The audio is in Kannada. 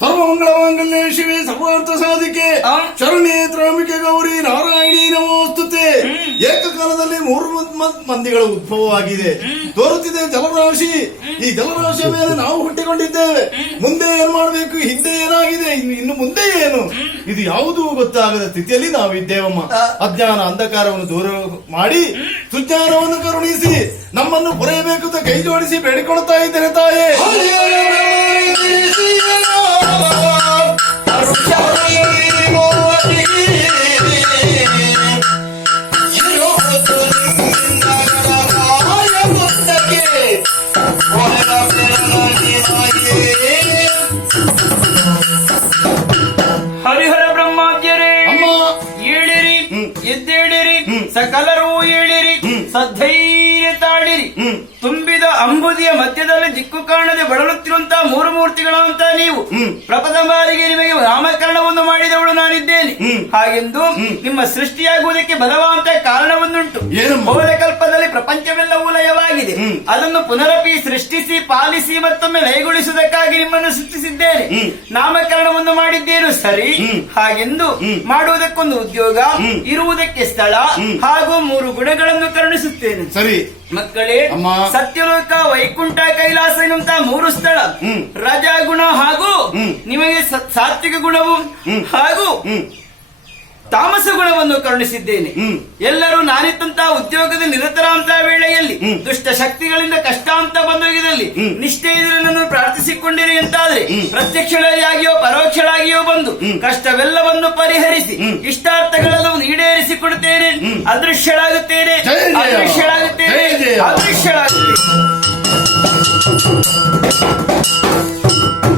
ಸರ್ವಮಂಗಳಮಾಂಗಲ್ಯೆ ಶಿವೆ ಸರ್ವಾರ್ಥ ಸಾಧಿಕೆ ಶರಣ್ಯೇ ತ್ರ್ಯಂಬಕೆ ಗೌರಿ ನಾರಾಯಣಿ ನಮೋಸ್ತುತೆ. ಏಕಕಾಲದಲ್ಲಿ 3 ಮಂದಿಗಳ ಉದ್ಭವವಾಗಿದೆ. ತೋರುತ್ತಿದೆ ಜಲರಾಶಿ. ಈ ಜಲರಾಶಿಯ ಮೇಲೆ ನಾವು ಹುಟ್ಟಿಕೊಂಡಿದ್ದೇವೆ. ಮುಂದೆ ಏನ್ ಮಾಡಬೇಕು, ಹಿಂದೆ ಏನಾಗಿದೆ, ಇನ್ನು ಮುಂದೆ ಏನು, ಇದು ಯಾವುದೂ ಗೊತ್ತಾಗದ ಸ್ಥಿತಿಯಲ್ಲಿ ನಾವು ಇದ್ದೇವಮ್ಮ. ಅಜ್ಞಾನ ಅಂಧಕಾರವನ್ನು ದೂರ ಮಾಡಿ ಸುಜ್ಞಾನವನ್ನು ಕರುಣಿಸಿ ನಮ್ಮನ್ನು ಪೊರೆಯಬೇಕು ಅಂತ ಕೈ ಜೋಡಿಸಿ ಬೇಡಿಕೊಳ್ತಾ ಇದ್ದೇನೆ ತಾಯೇ. ಹರಿಹರ ಬ್ರಹ್ಮಾದ್ಯರೇ ಏಳಿರಿ, ಎದ್ದೇಳಿರಿ, ಸಕಲರೂ ಏಳಿರಿ, ಸದ್ಧೈರ್ಯ ತಾಳಿರಿ. ತುಂಬಿದ ಅಂಬುದಿಯ ಮಧ್ಯದಲ್ಲಿ ದಿಕ್ಕು ಕಾಣದೆ ಬಳಲುತ್ತಿರುವಂತಹ 3 ಮೂರ್ತಿಗಳಂತ ನೀವು ಪ್ರಪದ ಬಾರಿಗೆ ನಿಮಗೆ ನಾಮಕರಣವನ್ನು ಮಾಡಿದವಳು ನಾನಿದ್ದೇನೆ. ಹಾಗೆಂದು ನಿಮ್ಮ ಸೃಷ್ಟಿಯಾಗುವುದಕ್ಕೆ ಬಲವಂತ ಕಾರಣವನ್ನುಂಟು. ಹೋದ ಕಲ್ಪದಲ್ಲಿ ಪ್ರಪಂಚವೆಲ್ಲವೂ ಲಯವಾಗಿದೆ. ಅದನ್ನು ಪುನರಪಿ ಸೃಷ್ಟಿಸಿ ಪಾಲಿಸಿ ಮತ್ತೊಮ್ಮೆ ಲಯಗೊಳಿಸುವುದಕ್ಕಾಗಿ ನಿಮ್ಮನ್ನು ಸೃಷ್ಟಿಸಿದ್ದೇನೆ. ನಾಮಕರಣವನ್ನು ಮಾಡಿದ್ದೇನು ಸರಿ. ಹಾಗೆಂದು ಮಾಡುವುದಕ್ಕೊಂದು ಉದ್ಯೋಗ, ಇರುವುದಕ್ಕೆ ಸ್ಥಳ ಹಾಗೂ 3 ಗುಣಗಳನ್ನು ಕರುಣಿಸುತ್ತೇನೆ. ಸರಿ ಮಕ್ಕಳೇ, ಸತ್ಯಲೋಕ, ವೈಕುಂಠ, ಕೈಲಾಸ ಎನ್ನುವಂತಹ 3 ಸ್ಥಳ ರಜಗುಣ ಹಾಗೂ ನಿಮಗೆ ಸಾತ್ವಿಕ ಗುಣವು ಹಾಗೂ ತಾಮಸ ಗುಣವನ್ನು ಕರುಣಿಸಿದ್ದೇನೆ. ಎಲ್ಲರೂ ನಾನಿತ್ತಂತಹ ಉದ್ಯೋಗದ ನಿರತರಾಂತಹ ವೇಳೆಯಲ್ಲಿ ದುಷ್ಟ ಶಕ್ತಿಗಳಿಂದ ಕಷ್ಟ ಅಂತ ಬಂದೋಗಿದಲ್ಲಿ ನಿಷ್ಠೆಯಿಂದ ನನ್ನನ್ನು ಪ್ರಾರ್ಥಿಸಿಕೊಂಡಿರಿ ಅಂತಾದ್ರೆ ಪ್ರತ್ಯಕ್ಷಳಾಗಿಯೋ ಪರೋಕ್ಷಳಾಗಿಯೋ ಬಂದು ಕಷ್ಟವೆಲ್ಲವನ್ನು ಪರಿಹರಿಸಿ ಇಷ್ಟಾರ್ಥಗಳೆಲ್ಲವನ್ನು ಈಡೇರಿಸಿಕೊಡುತ್ತೇನೆ. ಅದೃಶ್ಯಳಾಗುತ್ತೇನೆ, ಅದೃಶ್ಯಳಾಗುತ್ತೇನೆ, ಅದೃಶ್ಯಳಾಗುತ್ತೇನೆ.